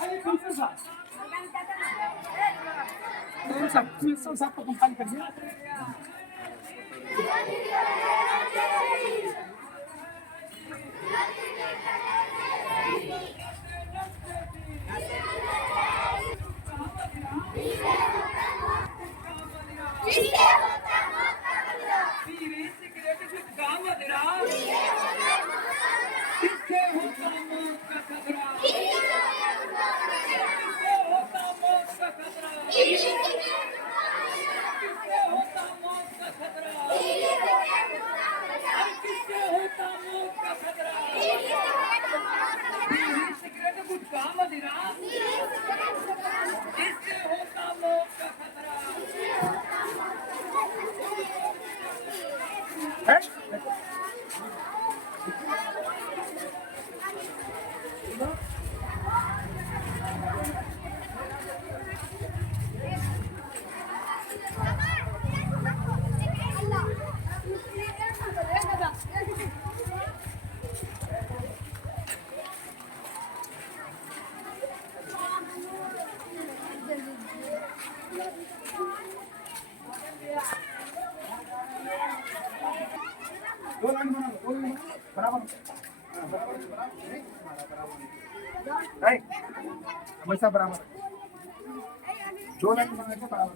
अरे कौन सा साहब? साहब को कंपाइल कर दिया। हमेशा बराबर 2 लाइन बना के बराबर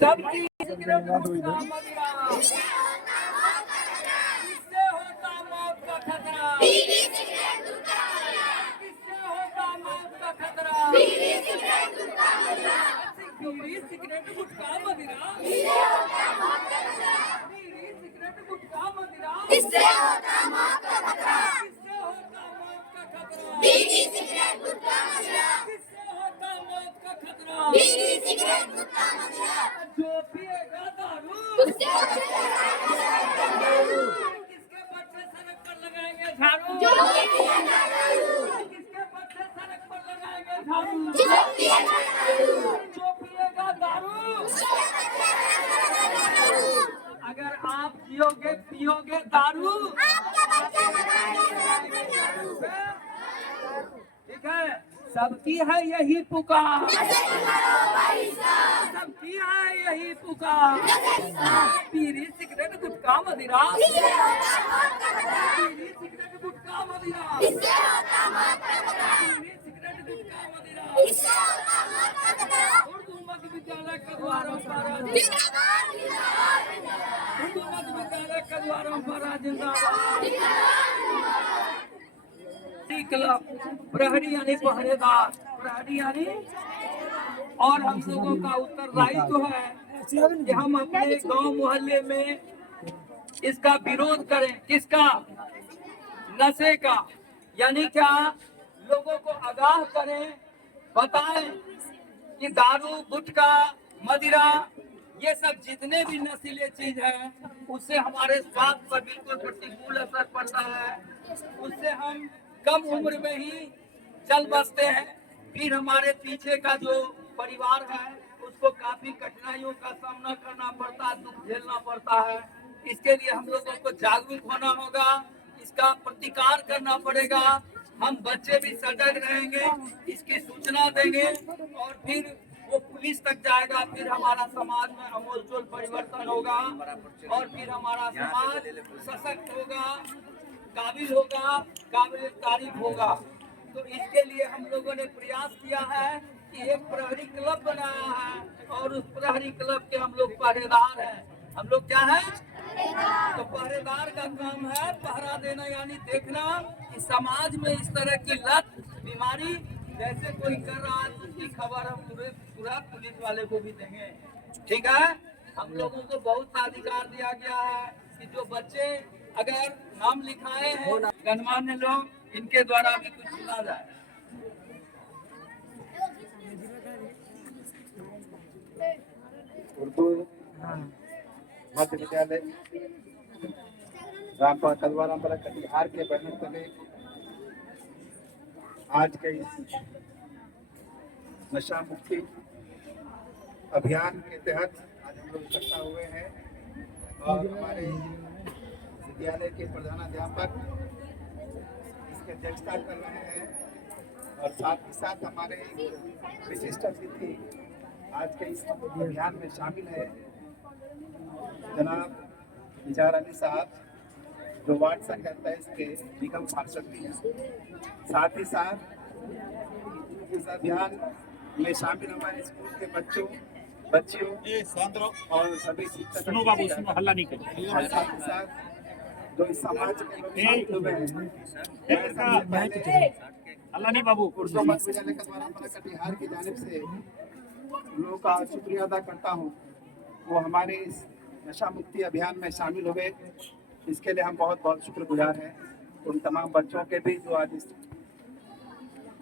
सबकी इससे होता मौत का खतरा, इससे होता मौत का खतरा, बीड़ी सिगरेट गुटखा मदिरा, इससे होता मौत का खतरा, बीड़ी सिगरेट गुटखा मदिरा, जो पिएगा दारू उससे बचेगा दारू, किसके बच्चे सड़क पर लगाएंगे झाड़ू, जो पिएगा दारू, किसके बच्चे सड़क पर लगाएंगे झाड़ू, जो पिएगा दारू, जो पिएगा दारू उससे बचेगा दारू। अगर आप पियोगे दारू आपके बच्चे लगाएंगे झाड़ू। ठीक है, सबकी है यही पुकार, सबकी है यही पुकार, बीड़ी सिगरेट गुटखा मदिरा, बीड़ी सिगरेट गुटखा मदिरा, बीड़ी सिगरेट गुटखा मदिरा, उर्दू मध्य विद्यालय कदवारों पर जिंदाबाद, क्लब प्रहरी यानी पहरेदार, प्रहरी यानी, और हम लोगों का उत्तरदायित्व है कि हम अपने गांव मोहल्ले में इसका विरोध करें। किसका? नशे का। यानी क्या? लोगों को आगाह करें, बताएं कि दारू, गुटखा, मदिरा, ये सब जितने भी नशीले चीज है उससे हमारे स्वास्थ्य पर बिल्कुल प्रतिकूल असर पड़ता है। उससे हम कम उम्र में ही चल बसते हैं, फिर हमारे पीछे का जो परिवार है उसको काफी कठिनाइयों का सामना करना पड़ता है, दुख झेलना पड़ता है। इसके लिए हम लोगों को जागरूक होना होगा, इसका प्रतिकार करना पड़ेगा। हम बच्चे भी सजग रहेंगे, इसकी सूचना देंगे और फिर वो पुलिस तक जाएगा, फिर हमारा समाज में आमूल परिवर्तन होगा और फिर हमारा समाज सशक्त होगा, काबिल होगा, काबिल तारीफ होगा। तो इसके लिए हम लोगों ने प्रयास किया है कि एक प्रहरी क्लब बनाया है और उस प्रहरी क्लब के हम लोग पहरेदार हैं। हम लोग क्या है? तो पहरेदार का काम है पहरा देना, यानी देखना कि समाज में इस तरह की लत बीमारी जैसे कोई कर रहा है तो उसकी खबर हम तुरंत पुलिस वाले को भी देंगे। ठीक है, हम लोगों को बहुत सा अधिकार दिया गया है कि जो बच्चे अगर नाम लिखाए हैं गणमान्य लोग, इनके द्वारा भी कुछ सुना जाए। उर्दू मध्य विद्यालय रामपुर कलवारामपुरा कटिहार के बैनर तले आज के इस नशा मुक्ति अभियान के तहत आज हम लोग इकट्ठा हुए हैं और हमारे विद्यालय के प्रधानाध्यापक इसकी अध्यक्षता कर रहे हैं और साथ ही साथ हमारे विशिष्ट अतिथि आज के इस अभियान में शामिल है जनाब निजार अली साहब, जो वार्ड संख्या 23 के निगम पार्षद भी हैं। साथ ही साथ इस अभियान में शामिल हमारे स्कूल के बच्चियों और सभी शिक्षक, हल्ला नहीं करें। साथ ही साथ जो इस समाज के लोग शामिल हुए हैं, हल्ला नहीं बाबू। उर्दू मध्य विद्यालय का द्वारा कटिहार की जानिब से लोगों का शुक्रिया अदा करता हूँ। वो हमारे इस नशा मुक्ति अभियान में शामिल हुए, इसके लिए हम बहुत बहुत शुक्रगुजार हैं। उन तमाम बच्चों के भी जो आज इस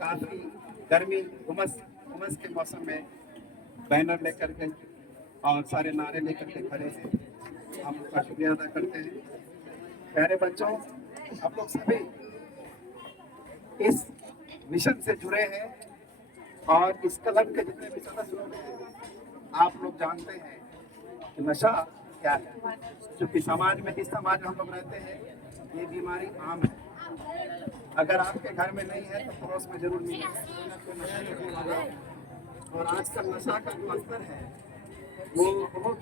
काफ़ी गर्मी उमस के मौसम में बैनर लेकर के और सारे नारे लेकर के खड़े हैं, हम उसका शुक्रिया अदा करते हैं। प्यारे बच्चों, आप लोग सभी इस मिशन से जुड़े हैं और इस क्लब के जितने भी सदस्य लोग हैं, आप लोग जानते हैं कि नशा क्या है। क्योंकि समाज में, जिस समाज में हम लोग रहते हैं, ये बीमारी आम है। अगर आपके घर में नहीं है तो पड़ोस में जरूर नहीं है। और आजकल नशा का जो स्तर है वो बहुत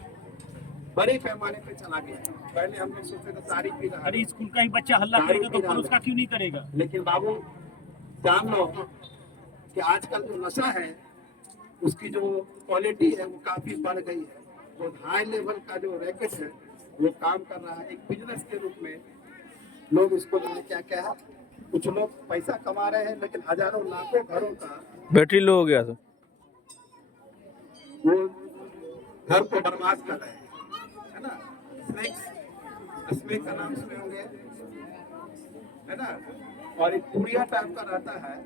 बड़े पैमाने पे चला गया। पहले हम लोग सोचते थे तारीख पी रहा है, अरे स्कूल का ही बच्चा हल्ला करेगा तो पुलिस का क्यों नहीं करेगा। लेकिन बाबू जान लो कि आजकल जो नशा है उसकी जो क्वालिटी है वो काफी बढ़ गई है। जो हाई लेवल का जो रैकेट है वो काम कर रहा है, एक बिजनेस के रूप में लोग इसको क्या क्या है। कुछ लोग पैसा कमा रहे हैं, लेकिन हजारों लाखों घरों का बैटरी लो हो गया तो वो घर को बर्बाद कर रहे हैं, है ना। स्नैक्स का नाम सुने होंगे, है ना। और एक पुड़िया टाइप का रहता है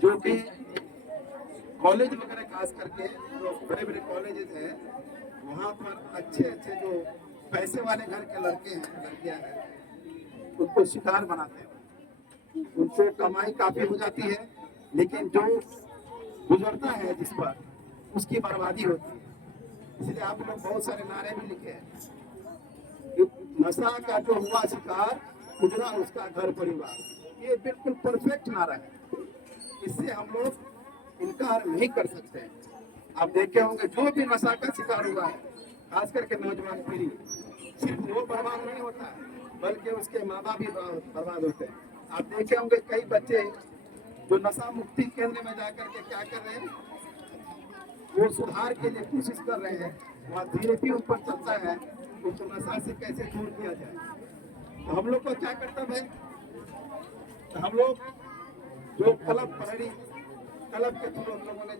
जो कि कॉलेज वगैरह खास करके जो बड़े बड़े कॉलेजेस हैं वहाँ पर अच्छे अच्छे जो पैसे वाले घर के लड़के हैं, लड़कियां हैं, उनको शिकार बनाते हैं। उनसे कमाई काफी हो जाती है, लेकिन जो गुजरता है जिस पर, उसकी बर्बादी होती है। इसलिए आप लोग बहुत सारे नारे भी लिखे हैं। नशा का जो हुआ शिकार, गुजरा उसका घर परिवार, ये बिल्कुल परफेक्ट नारा है। इससे हम लोग इनकार नहीं कर सकते। आप देखे होंगे जो भी नशा का शिकार हुआ है, खास करके नौजवान पीढ़ी, सिर्फ वो बर्बाद नहीं होता है बल्कि उसके माँ बाप भी बर्बाद होते हैं। आप देखे होंगे कई बच्चे जो नशा मुक्ति केंद्र में जाकर के क्या कर रहे हैं, वो सुधार के लिए कोशिश कर रहे हैं। वहाँ धीरे भी ऊपर चलता है उनको नशा से कैसे दूर किया जाए। तो हम लोग को क्या कर्तव्य है, तो हम लोग जो क्लब पहरी क्लब के थ्रू हम लोगों ने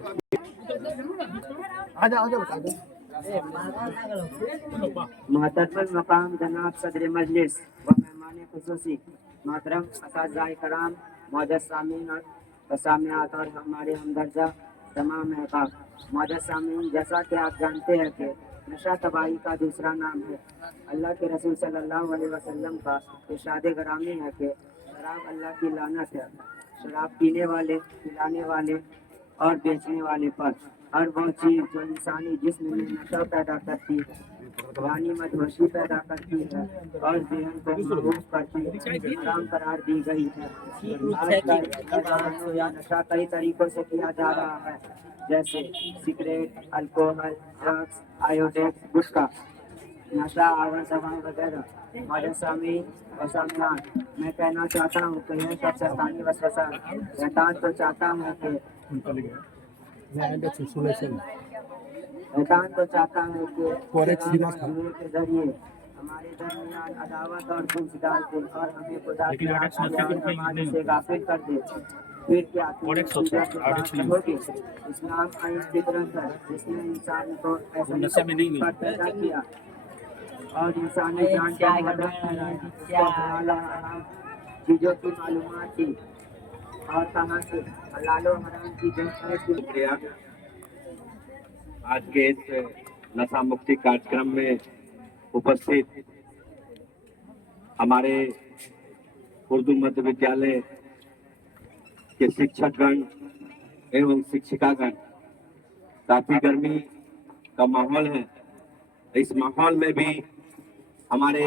महतरम मकाम जनाब सदर मजलिस व मेहमान खुसूसी मोहतरम असातिज़ाए कराम, मौजूद सामीन और सामियात और हमारे हमदर्जा तमाम अहबाब। मौजूद सामीन, जैसा कि आप जानते हैं कि नशा तबाही का दूसरा नाम है। अल्लाह के रसूल सल्लल्लाहु अलैहि वसल्लम का इरशाद ग्रामी है कि शराब अल्लाह की लानत है। शराब पीने वाले, पिलाने वाले और बेचने वाले पर हर वो चीज़ जो इंसानी जिस्म में नशा पैदा करती है, यानी मदहोशी पैदा करती है और ज़हन को महबूब करती है, हराम करार दी गई है। आजकल या नशा कई तरीकों से किया जा रहा है, जैसे सिगरेट, अल्कोहल, ड्रग्स, आयोडेक्स, गुटखा, नशा, आवर दवाएं वगैरह। हमारे सामीन और सामनान, मैं कहना चाहता हूँ कि यह सब शैतानी वसवसा है। शैतान तो चाहता है कि के जरिए हमारे दरमियान अदावत और बुग़्ज़ डाल दे और हमें खुदा की से गाफिल कर दे। फिर क्या तुम Codex पूजा होता के है, बाद Codex नहीं कहोगे इस्लाम आइन की ग्रंथ है जिसने इंसान को ऐसे नशे में नहीं कर पैदा किया और इंसानी जान को मदद ठहराया उसको हलाल और हराम चीजों की मालूमात थी और कहा से हलाल और हराम चीजों की शुक्रिया आज के इस नशा मुक्ति कार्यक्रम में उपस्थित हमारे उर्दू मध्य विद्यालय के शिक्षकगण एवं शिक्षिकागण। काफी गर्मी का माहौल है, इस माहौल में भी हमारे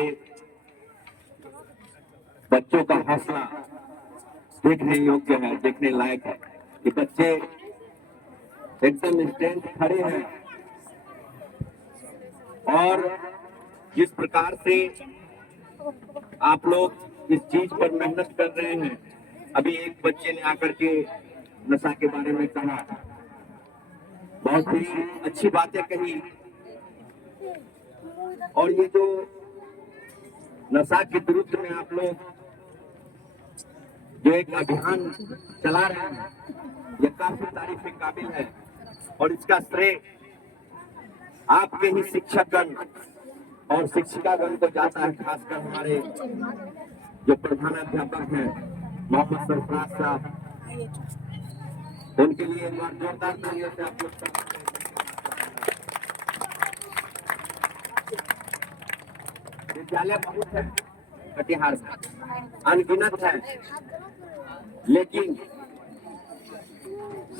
बच्चों का हौसला देखने योग्य है, देखने लायक है कि बच्चे एकदम स्टैंड खड़े हैं और जिस प्रकार से आप लोग इस चीज पर मेहनत कर रहे हैं। अभी एक बच्चे ने आकर के नशा के बारे में कहा, बहुत ही अच्छी बातें कही। और ये जो नशा के विरुद्ध में आप लोग जो एक अभियान चला रहे हैं, ये काफी तारीफ के काबिल है और इसका श्रेय आपके ही शिक्षकगण और शिक्षिकागण को जाता है, खासकर हमारे जो प्रधानाध्यापक हैं मोहम्मद सरफराज साहब, उनके लिए एक बार जोरदार तालियों से आप लोग विद्यालय बहुत है कटिहार में, अनगिनत है, लेकिन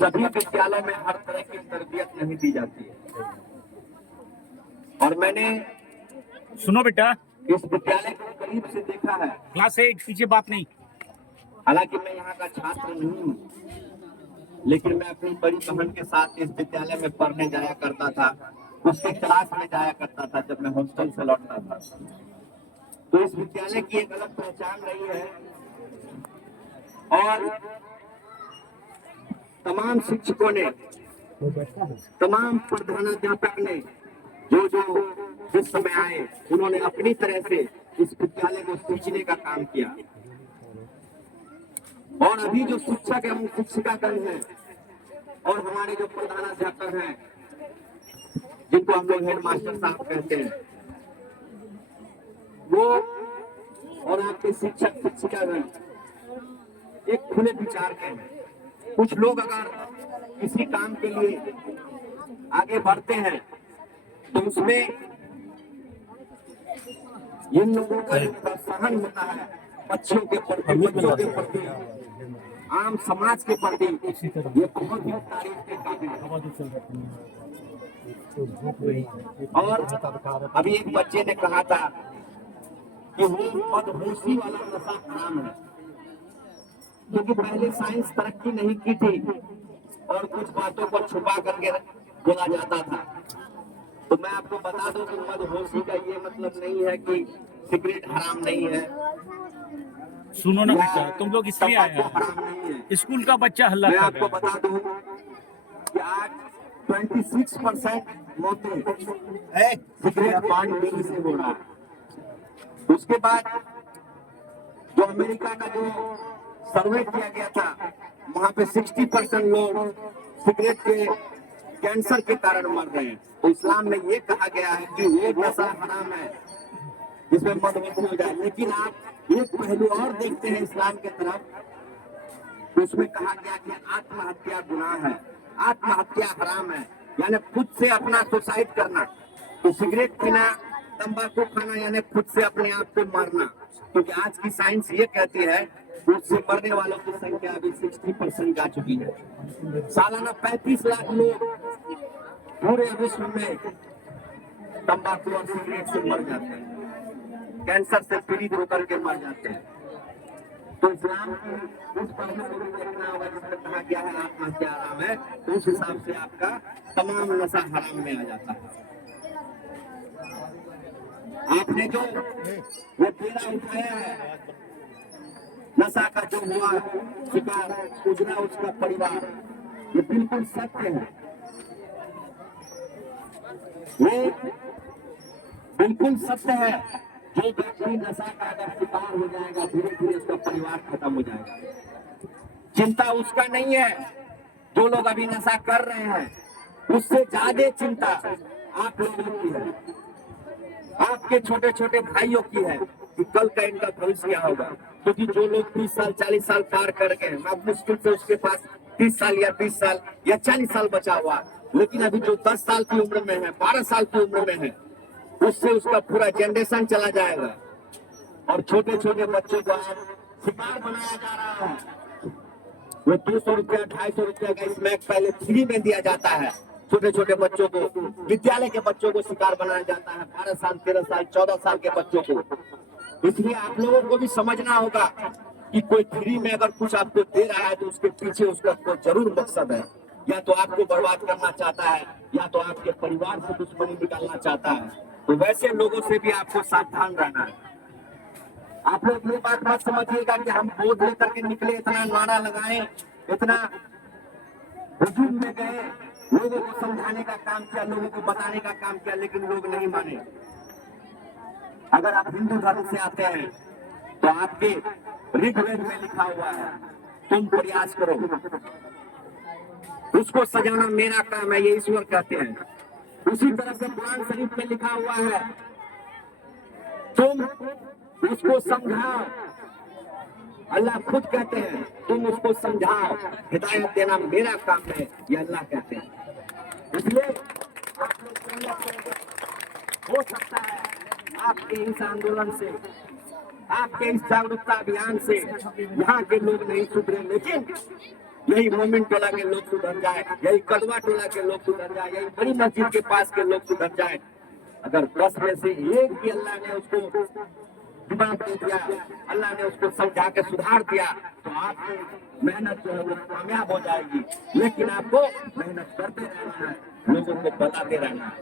सभी विद्यालयों में हर तरह की तरबियत नहीं दी जाती है। और मैंने सुनो बेटा, इस विद्यालय को करीब से देखा है। क्लास 8 पीछे बात नहीं। हालांकि मैं यहाँ का छात्र नहीं हूँ, लेकिन मैं अपनी बड़ी बहन के साथ इस विद्यालय में पढ़ने जाया करता था, उसके क्लास में जाया करता था जब मैं हॉस्टल से लौटता था। तो इस विद्यालय की एक अलग पहचान रही है और तमाम शिक्षकों ने, तमाम प्रधानाध्यापक ने जो जिस समय आए, उन्होंने अपनी तरह से इस विद्यालय को सींचने का काम किया। और अभी जो शिक्षक एवं शिक्षिकागण हैं और हमारे जो प्रधानाध्यापक हैं, जिनको हम लोग हेड मास्टर साहब कहते हैं, वो और आपके शिक्षक शिक्षिकागण एक खुले विचार के हैं। कुछ लोग अगर किसी काम के लिए आगे बढ़ते हैं तो उसमें इन लोगों का जो प्रोत्साहन होता है बच्चों के प्रति, बच्चों के प्रति, आम समाज के प्रति, ये बहुत ही तारीफ के काबिल है। और अभी एक बच्चे ने कहा था कि वो मदहोशी वाला नशा हराम है, क्योंकि पहले साइंस तरक्की नहीं की थी और कुछ बातों को छुपा करके बोला जाता था। तो मैं आपको बता दूं कि मदहोशी का ये मतलब नहीं है कि सिगरेट हराम नहीं है। सुनो ना बेटा, तुम लोग इसलिए आए हराम नहीं है। हैं, स्कूल का बच्चा हल्ला मैं कर आपको रहा है। बता दूं कि आज 26% मौतें सिगरेट पान पीने से हो रहा है। उसके बाद जो अमेरिका का जो सर्वे किया गया था, वहां पे 60% लोग सिगरेट के कैंसर के कारण मर रहे हैं। तो इस्लाम में ये कहा गया है कि वो नशा हराम है जिसमें मदहोशी हो जाए। लेकिन आप एक पहलू और देखते हैं इस्लाम के तरफ, तो उसमें कहा गया कि आत्महत्या गुनाह है, आत्महत्या हराम है, यानी खुद से अपना सुसाइड करना। तो सिगरेट पीना, तंबाकू खाना यानी खुद से अपने आप को मारना, क्योंकि आज की साइंस ये कहती है उससे मरने वालों की संख्या अभी 60% जा चुकी है। सालाना 35 लाख लोग पूरे विश्व में तंबाकू और सिगरेट से मर जाते हैं, कैंसर से पीड़ित होकर के मर जाते हैं। तो इस्लाम की उस पहलू को भी देखना होगा जिसमें कहा गया है आत्महत्या हराम है, तो उस हिसाब से आपका तमाम नशा हराम में आ जाता है। आपने जो वो बीड़ा उठाया है, नशा का जो हुआ शिकार, उजड़ा उसका परिवार, ये बिल्कुल सत्य है। ये बिल्कुल सत्य है। जो व्यक्ति नशा का अगर शिकार हो जाएगा, धीरे धीरे उसका परिवार खत्म हो जाएगा। चिंता उसका नहीं है जो लोग अभी नशा कर रहे हैं, उससे ज्यादा चिंता आप लोगों की है, आपके छोटे छोटे भाइयों की है कि कल का इनका भविष्य क्या होगा। क्योंकि जो लोग 30 साल 40 साल पार कर गए हैं, अब मुश्किल से उसके पास 30 साल या 20 साल या 40 साल बचा हुआ, लेकिन अभी जो 10 साल की उम्र में है, 12 साल की उम्र में है, उससे उसका पूरा जनरेशन चला जाएगा। और छोटे छोटे बच्चों को शिकार बनाया जा रहा है। वो 200 रुपया 250 रुपया का स्नैक पहले फ्री में दिया जाता है, छोटे छोटे बच्चों को, विद्यालय के बच्चों को शिकार बनाया जाता है, 12 साल 13 साल 14 साल के बच्चों को। इसलिए आप लोगों को भी समझना होगा कि कोई फ्री में अगर कुछ आपको दे रहा है तो उसके पीछे उसका कोई जरूर मकसद है, या तो आपको बर्बाद करना चाहता है या तो आपके परिवार से दुश्मनी निकालना चाहता है। तो वैसे लोगों से भी आपको सावधान रहना है। आप लोग ये बात मत समझिएगा कि हम बोर्ड लेकर के निकले, इतना नारा लगाए, इतना हुजूम में गए, लोगों को समझाने का काम किया, लोगों को बताने का काम किया, लेकिन लोग नहीं माने। अगर आप हिंदू धर्म से आते हैं तो आपके ऋग्वेद में लिखा हुआ है, तुम प्रयास करो, उसको सजाना मेरा काम है, ये ईश्वर कहते हैं। उसी तरह से कुरान शरीफ में लिखा हुआ है, तुम उसको समझाओ, अल्लाह खुद कहते हैं तुम उसको समझाओ, हिदायत देना मेरा काम है, ये अल्लाह कहते हैं। इसलिए आप लोग हो सकता है आपके इस आंदोलन से, आपके इस जागरूकता अभियान से यहाँ के लोग नहीं सुधरे, लेकिन यही मोमिन टोला के लोग सुधर जाए, यही कदवा टोला के लोग सुधर जाए, यही बड़ी मस्जिद के पास के लोग सुधर जाए। अगर 10 में से एक भी अल्लाह ने उसको दिमाग दे दिया, अल्लाह ने उसको समझा के सुधार दिया, तो आपकी मेहनत जो है वो कामयाब हो जाएगी। लेकिन आपको मेहनत करते रहना है, लोगों को बताते रहना है।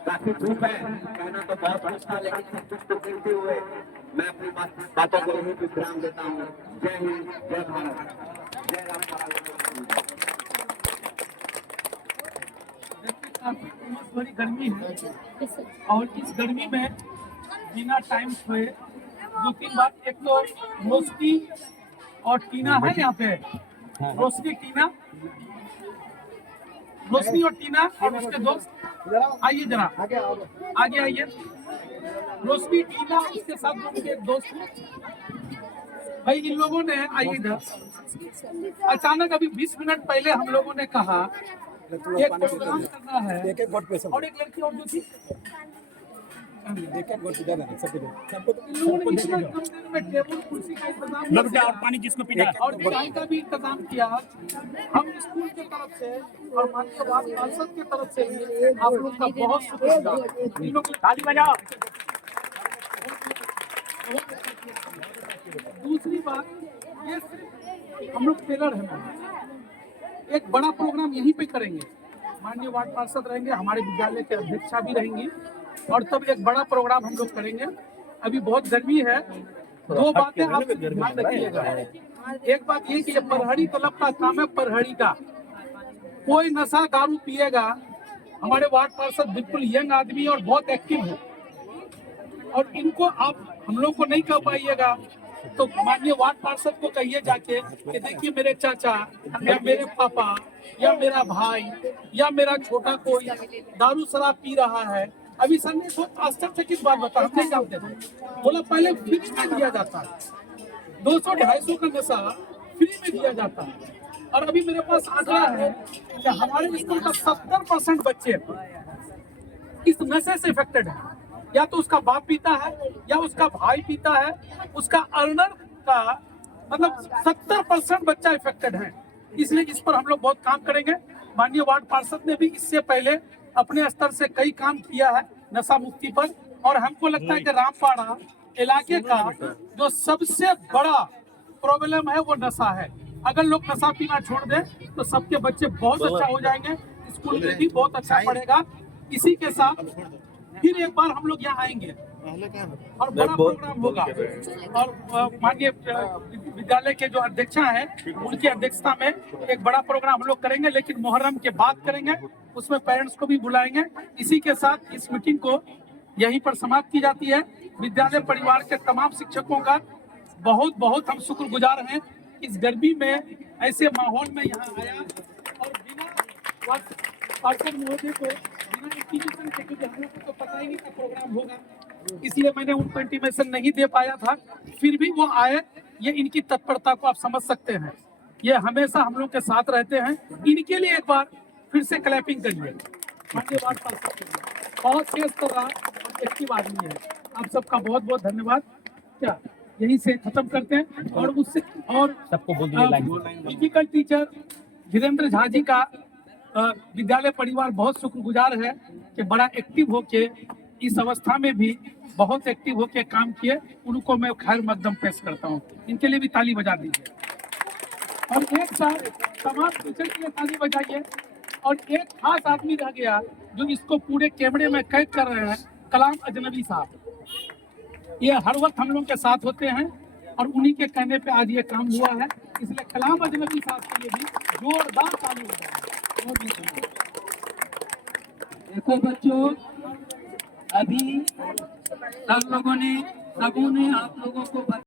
काफी धूप है, कहना तो बहुत कुछ था, लेकिन सब कुछ को देखते हुए मैं अपनी बातों को यही विश्राम देता हूँ। जय हिंद, जय भारत, जय राम। बड़ी गर्मी है और इस गर्मी में बिना टाइम सोए 2-3 बार, एक तो रोशनी और टीना है यहाँ पे, रोशनी टीना, रोशनी और टीना और उसके दोस्त, आइए जरा आगे आइए। रोशनी टीना उसके साथ उनके दोस्त भाई, इन लोगों ने, आइए इधर, अचानक अभी 20 मिनट पहले हम लोगों ने कहा एक प्रोग्राम करना है, और एक लड़की और जो थी इन लोगों ने इतना कम दिन में टेबल कुर्सी का इंतजाम और पानी जिसको पीना है और चाय का भी इंतजाम किया। हम स्कूल की तरफ से और माननीय वार्ड पार्षद की तरफ से भी आप लोग का बहुत शुक्रिया। इन लोगों को ताली बजाओ। दूसरी बात, ये सिर्फ हम लोग टेलर हैं, एक बड़ा प्रोग्राम यहीं पे करेंगे, माननीय वार्ड पार्षद रहेंगे, हमारे विद्यालय के अध्यक्षा भी रहेंगी, और तब एक बड़ा प्रोग्राम हम लोग करेंगे। अभी बहुत गर्मी है, 2 बातें आप ध्यान रखिएगा। एक बात ये कि ये परहड़ी क्लब का काम है, परहड़ी का कोई नशा दारू पिएगा, हमारे वार्ड पार्षद बिल्कुल यंग आदमी और बहुत एक्टिव है, और इनको आप हम लोग को नहीं कह पाइएगा तो माननीय वार्ड पार्षद को कहिए जाके कि देखिए मेरे चाचा या मेरे पापा या मेरा भाई या मेरा छोटा कोई दारू शराब पी रहा है। अभी सर ने बहुत आश्चर्यचकित बात बता, हम नहीं जानते थे, बोला पहले फ्री में दिया जाता है, 200-250 का नशा फ्री में दिया जाता है, और अभी मेरे पास आंकड़ा है कि हमारे स्कूल का 70% बच्चे इस नशे से इफेक्टेड है, या तो उसका बाप पीता है या उसका भाई पीता है, उसका अर्नर का मतलब 70% बच्चा इफेक्टेड है। इसलिए इस पर हम लोग बहुत काम करेंगे। माननीय वार्ड पार्षद ने भी इससे पहले अपने स्तर से कई काम किया है नशा मुक्ति पर, और हमको लगता है कि रामपाड़ा इलाके का जो सबसे बड़ा प्रॉब्लम है वो नशा है। अगर लोग नशा पीना छोड़ दें तो सबके बच्चे बहुत अच्छा हो जाएंगे, स्कूल में भी बहुत अच्छा पढ़ेगा। इसी के साथ फिर एक बार हम लोग यहाँ आएंगे और बड़ा प्रोग्राम होगा, और माननीय विद्यालय के जो अध्यक्षा हैं उनकी अध्यक्षता में एक बड़ा प्रोग्राम हम लोग करेंगे, लेकिन मुहर्रम के बाद करेंगे, उसमें पेरेंट्स को भी बुलाएंगे। इसी के साथ इस मीटिंग को यहीं पर समाप्त की जाती है। विद्यालय परिवार के तमाम शिक्षकों का बहुत बहुत हम शुक्रगुजार हैं इस गर्मी में ऐसे माहौल में यहाँ आया और बिना पार्षद महोदय को बिना इंटीमेशन के, क्योंकि हम लोग को तो पता ही नहीं था प्रोग्राम होगा, इसलिए मैंने उनको इंटीमेशन नहीं दे पाया था, फिर भी वो आए। ये इनकी तत्परता को आप समझ सकते हैं, ये हमेशा हम लोग के साथ रहते हैं। इनके लिए एक बार फिर से क्लैपिंग करिए। माननीय वार्ड पार्षद बहुत तेज कर रहा और एक्टिव आदमी है। आप सबका बहुत बहुत धन्यवाद। क्या यहीं से खत्म करते हैं और उससे और सबको बोल दीजिए line. Physical teacher Dhirendra Jha ji का विद्यालय परिवार बहुत शुक्रगुजार है कि बड़ा एक्टिव होके इस अवस्था में भी बहुत एक्टिव होके काम किए। उनको मैं खैर मकदम पेश करता हूँ, इनके लिए भी ताली बजा दीजिए। और एक साथ तमाम टीचर के लिए ताली बजाइए। और एक खास आदमी रह गया जो इसको पूरे कैमरे में कैद कर रहे हैं, कलाम अजनबी साहब। ये हर वक्त हम लोग के साथ होते हैं और उन्हीं के कहने पे आज ये काम हुआ है, इसलिए कलाम अजनबी साहब के लिए भी जोरदार ताली बजाइए। देखो बच्चों, अभी सब लोगों ने आप लोगों को